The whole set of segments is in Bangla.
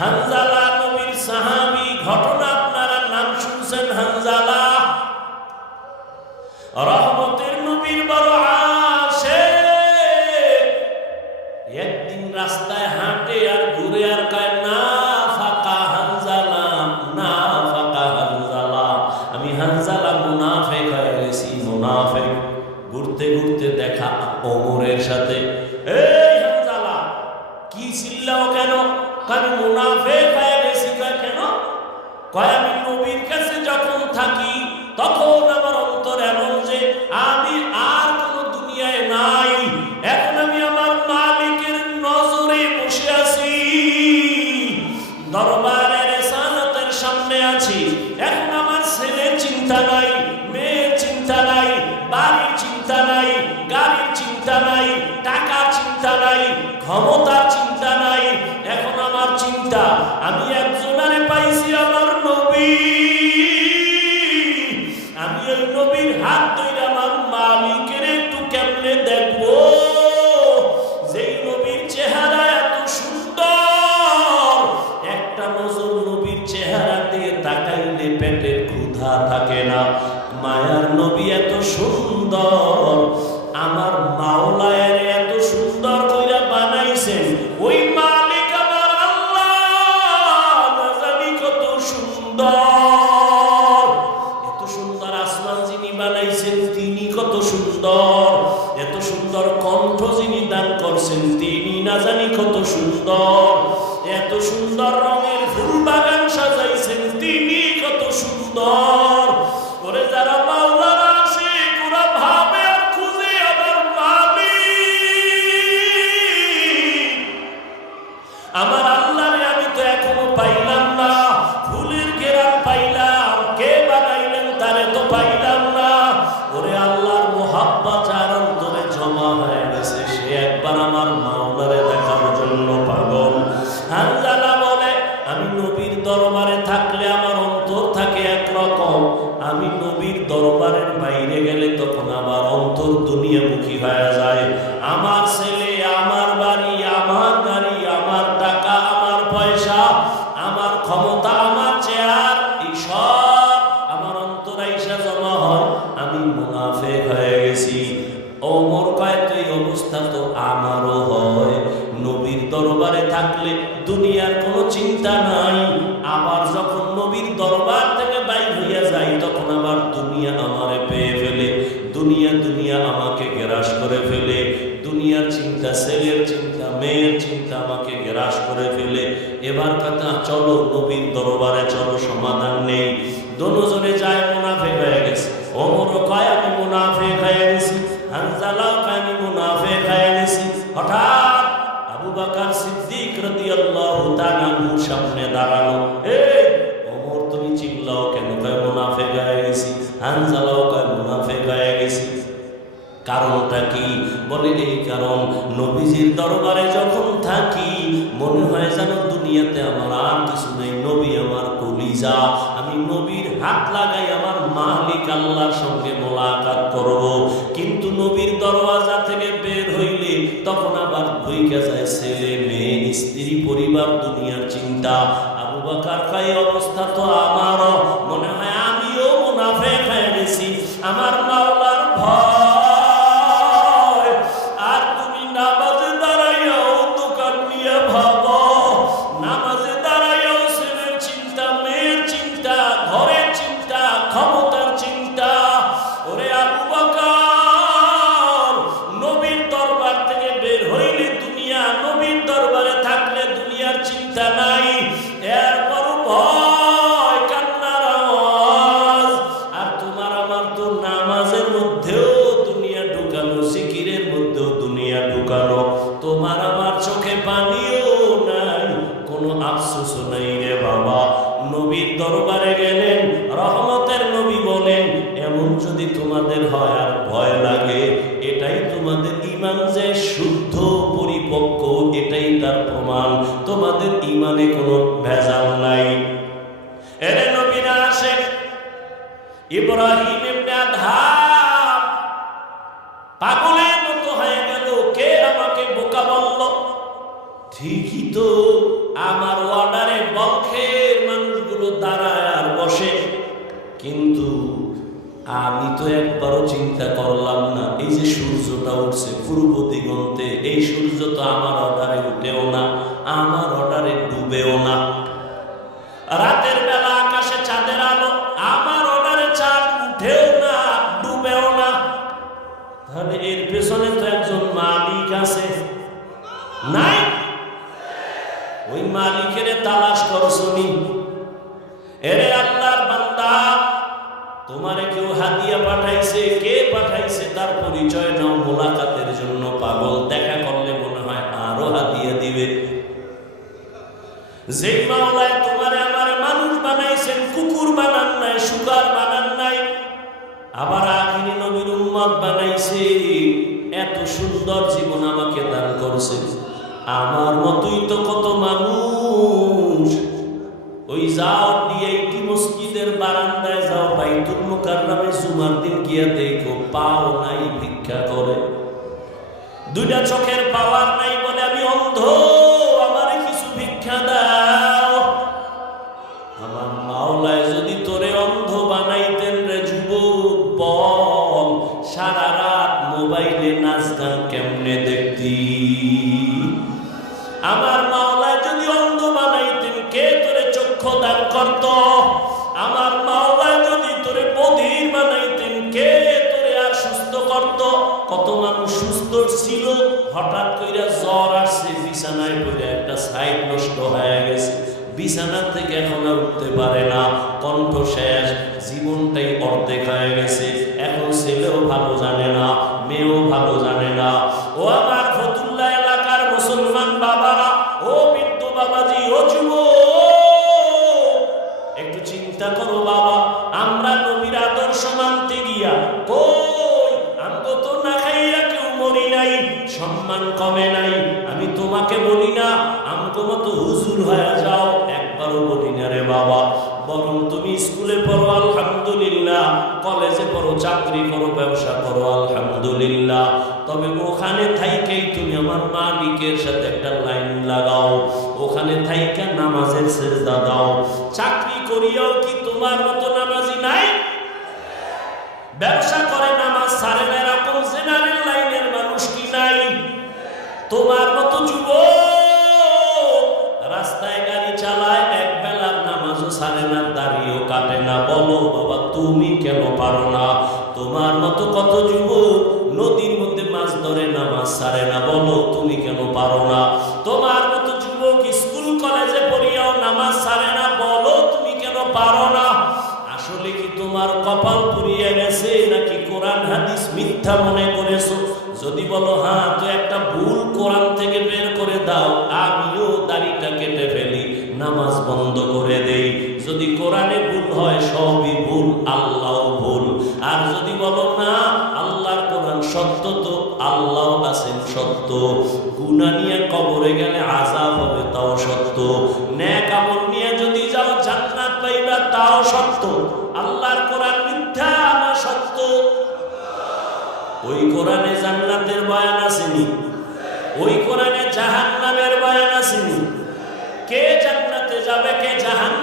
হানজালা নবীর সাহা সুন্দর রঙের ফুল বাগান সাজাইছেন। তিনি কত সুন্দর। করে যারা আমি নবীর দরবারের বাইরে গেলে তখন আমার অন্তর দুনিয়ামুখী হয়ে যায়। আমার ছেলে ফেলে, দুনিয়ার চিন্তা, ছেলের চিন্তা, মেয়ের চিন্তা আমাকে গ্রাস করে ফেলে। এবার কথা, চলো নবীন দরবারে চলো, সমাধান নেই। দনোজনে যায় মুনাফে হয়ে গেছে। অমর কয় আমি মুনাফে হয়ে গেছি। হানজালাও নবীজির দরবারে যখন থাকি, মনে হয় যেন দুনিয়াতে আমার আর কিছু নেই। নবী আমার কলিজা, আমি নবীর হাত লাগাই আমার মালিক আল্লাহর সঙ্গে মোলাকাত করব। কিন্তু নবীর দরওয়াজা থেকে বের হইলে তখন আবার ভইকা যায় ছেলে, মেয়ে, স্ত্রী, পরিবার, দুনিয়ার চিন্তা। আবু বাকার খাই অবস্থা তো আর ইমান যে শুদ্ধ পরিপক্ক, এটাই তার প্রমাণ। তোমাদের ইমানে কোনো ভেজাল নাই। এরে ইব্রাহিম পাগলের মতো হয়ে গেল। কে আমাকে বোকা বলল? ঠিকই তো, আমার অর্ডারে বক্ষের মানুষগুলো দাঁড়ায় আর বসে। কিন্তু আমি তো একবারও চিন্তা করলাম না, এই যে সূর্যটা উঠছে পূর্ব দিগন্তে, এই সূর্য তো আমার অর্ডারে উঠেও না, আমার অর্ডারে ডুবেও না। রাতের বেলা আকাশে চাঁদের আলো, আমার অর্ডারে চাঁদ উঠেও না, ডুবেও না। তাহলে এর পেছনে তো একজন মালিক আছে। নাই? ওই মালিকের তালাশ করছনি এরে আল্লাহর বান্দা, তোমারে পাঠাইছে, কে পাঠাইছে তার পরিচয় নাও মোলাকাতের জন্য, পাগল। দেখা করলে মনে হয় আরও হাদিয়া দিবে। যে মাওলায় তোমারে আমারে মানুষ বানাইছেন, কুকুর বানান নাই, সুগার বানান নাই, আবার আখিরি নবীর উম্মত বানাইছে। এত সুন্দর জীবন আমাকে দান করছে। আমার মতোই তো কত মানুষ। ওই যাও ডিআইটি মসজিদের বারান্দায় যাও বাইতুল মুকাররমে জুমার দিন গিয়া দেখো, পাও নাই, ভিক্ষা করে। দুইটা চোখের পাওয়ার নাই বলে আমি অন্ধ, আমারে কিছু ভিক্ষা দাও। আমার মাওলায় যদি তোরে অন্ধ বানাইতেন রে যুবক বল, সারা রাত মোবাইলে নাচ গান কেমনে দেখতি? আমার মাওলায় যদি অন্ধ বানাইতেন, কে তোরে চক্ষু দান করত? আমার তোরে বানাইতেন। কে তোরে আর সুস্থ করত? কত মানুষ সুস্থ ছিল। হঠাৎ কইরা জ্বর আসছে, বিছানায় পড়ে একটা সাইড নষ্ট হয়ে গেছে। বিছানা থেকে এখন আর উঠতে পারে না। কণ্ঠ শেষ, জীবনটাই অর্ধেক হয়ে গেছে। এখন ছেলেও ভালো জানে না, মেয়েও ভালো জানে না। ও আমার ফতুল্লা এলাকার মুসলমান বাবারা, ও বৃদ্ধ বাবাজি, ও যুব হয়ে যাও। একবারও রে বাবা। বরং তুমি স্কুলে পড়ো, আলহামদুলিল্লাহ। কলেজে পড়ো, চাকরি করো, ব্যবসা করো, আলহামদুলিল্লাহ। তবে ওখানে থাইকেই তুমি আমার মালিকের সাথে একটা লাইন লাগাও। ওখানে থাইকা নামাজের সেজদা দাও। চাকরি করিয়াও কি তোমার মতো নামাজি নাই? ব্যবসা করে নামাজ সারে না, এরকম জেনারেল লাইনের মানুষ কি নাই? তোমার মতো তুমি কেন পারো না? তোমার মতো কত যুবক নদীর মধ্যে মাছ ধরে নামাজ সারে না, বলো তুমি কেন পারো না? তোমার মতো যুবক স্কুল, কলেজে পড়িয়াও নামাজ সারে না, বলো তুমি কেন পারো না? আসলে কি তোমার কপাল পুড়িয়ে গেছে নাকি কোরআন, হাদিস মিথ্যা মনে করেছ? যদি বলো হ্যাঁ তো একটা ভুল কোরআন থেকে বের করে দাও, আমিও দাড়িটা কেটে ফেলি, নামাজ বন্ধ করে দেই। যদি কোরআনে ভুল হয় সবই যাবে কে জাহান্নামে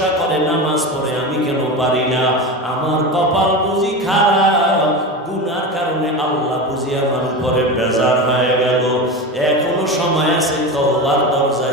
যুবক করে, নামাজ পড়ে, আমি কেন পারি না? আমার কপাল বুঝি খারাপ। গুনার কারণে আল্লাহ বুঝি আমার উপরে বেজার হয়ে গেল। এখনও সময় আছে তওবার দরজায়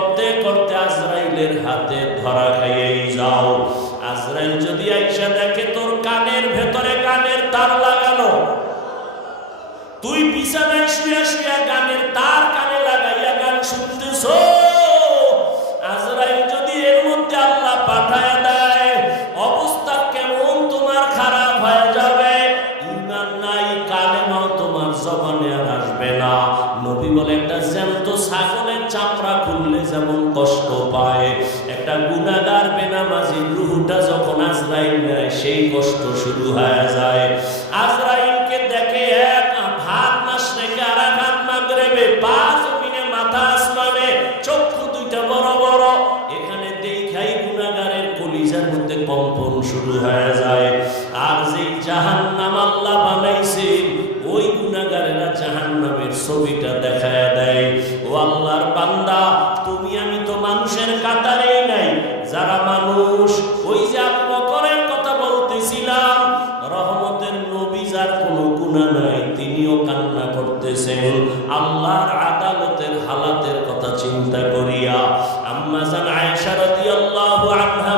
করতে করতে আজরাইলের হাতে ধরা খাইয়েই যাও। আজরাইল যদি আইসা দেখে তোর কানের ভেতরে কানের তার লাগানো, তুই বিছানায় শুয়ে শুয়ে গানের তার কানে লাগাইয়া গান শুনতেছ নেয় সেই কষ্ট শুরু হয়ে যায়। কান্না করতেছেন আল্লাহর আদালতের হালাতের কথা চিন্তা করিয়া আম্মা জান আয়েশা রাদিয়াল্লাহু আনহা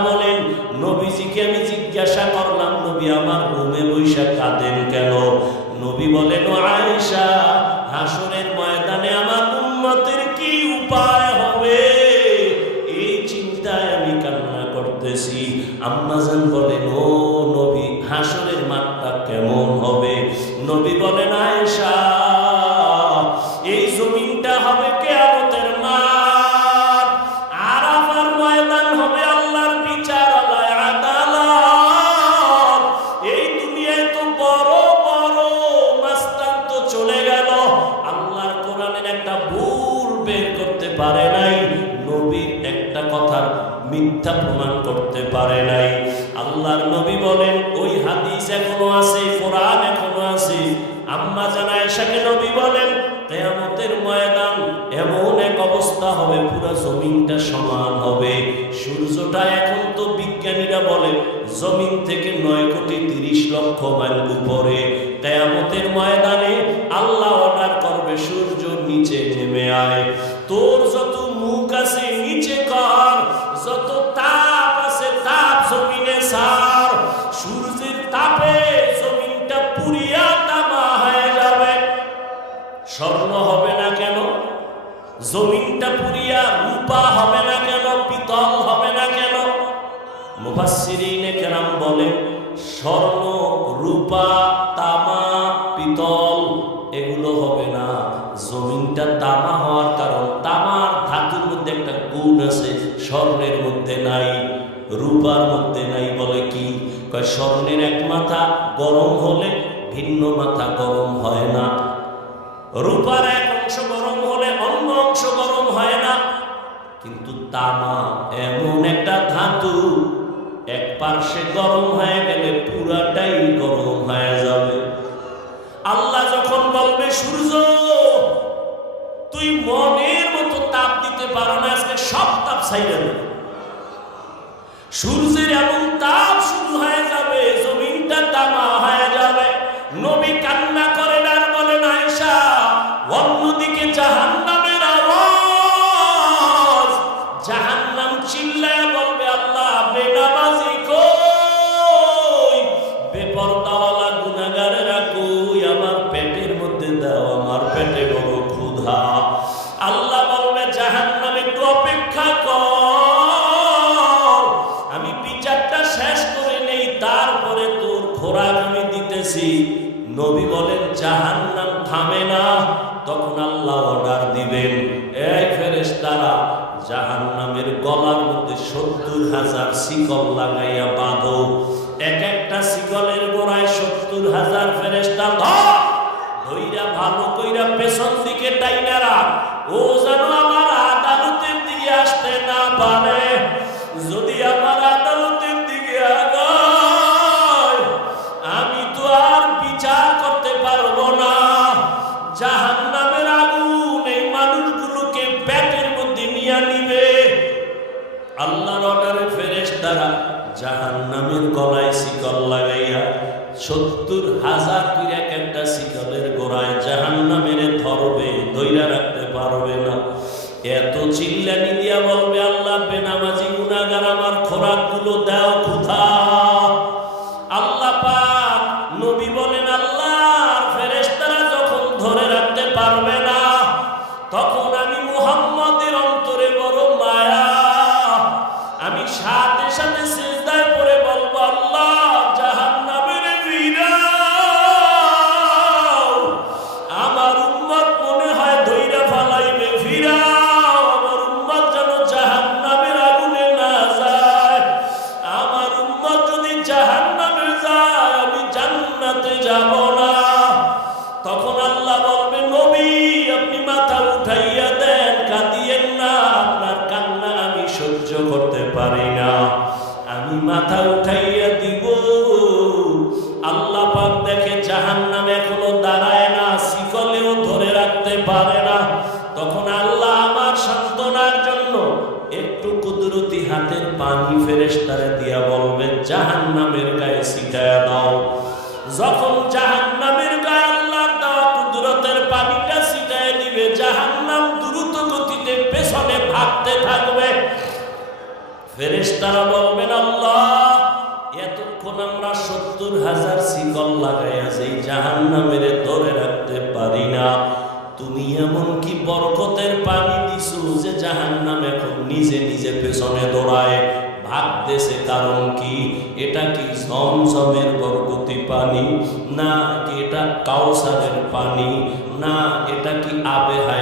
জমিন থেকে নয় কোটি তিরিশ লক্ষ মাইল উপরে কেয়ামতের ময়দানে আল্লাহ অর্ডার করবে, সূর্য নিচে নেমে আয়। তোর যত মুখ আছে নিচে কর, যত তাপ আছে তাপ জমিনে সার। সূর্যের তাপে জমিনটা পুরিয়া তামা হয়ে যাবে। স্বর্ণ হবে না কেন? জমিনটা পুরিয়া রূপা হবে না কেন? পিতল মুফাসসিরিনে কেরাম বলে স্বর্ণ রূপা তামা পিতল, এগুলো হবে না। জমিনটা তামা হওয়ার কারণ, তামার ধাতুর মধ্যে একটা গুণ আছে, স্বর্ণের মধ্যে নাই, রূপার মধ্যে নাই বলে কি? কয়, স্বর্ণের এক মাথা গরম হলে ভিন্ন মাথা গরম হয় না। রূপার এক অংশ গরম হলে অন্য অংশ গরম হয় না। কিন্তু তামা এমন একটা ধাতু এক পার্শ্বে গরম হয়ে গেলে পুরাটাই গরম হয়ে যাবে। আল্লাহ যখন বলবে, সূর্য, তুই মনের মতো তাপ দিতে পারো না, আজকে সব তাপ ছাইড়ে সূর্যের এমন তাপ শুরু হয়ে যাবে খোরাক আমি দিতেছি, নবী বলেন, জাহান্নাম থামে না। তখন আল্লাহ অর্ডার দিবেন। এই ফেরেশতারা জাহান্নামের গলার মধ্যে সত্তর হাজার শিকল লাগাইয়া বাঁধো। এক একটা শিকলের গোড়ায় সত্তর হাজার ফেরেশতা ধর। ধইরা ভালো কইরা পেছন দিকে টাইনা রাখ। Chao. ফেরেস্তারা বলবেন, আল্লাহ, এতক্ষণ আমরা সত্তর হাজার শিকল লাগাইয়া যেই জাহান নামের ধরে রাখতে পারি না। তুমি এমন কি বরকতের পানি দিছো যে জাহান নাম এখন নিজে নিজে পেছনে দৌড়ায়? ভাবতেছে কারণ কি? এটা কি ঝমঝমের বরকতি পানি? না কি এটা কাউসারের পানি? না, এটা কি আবেহায়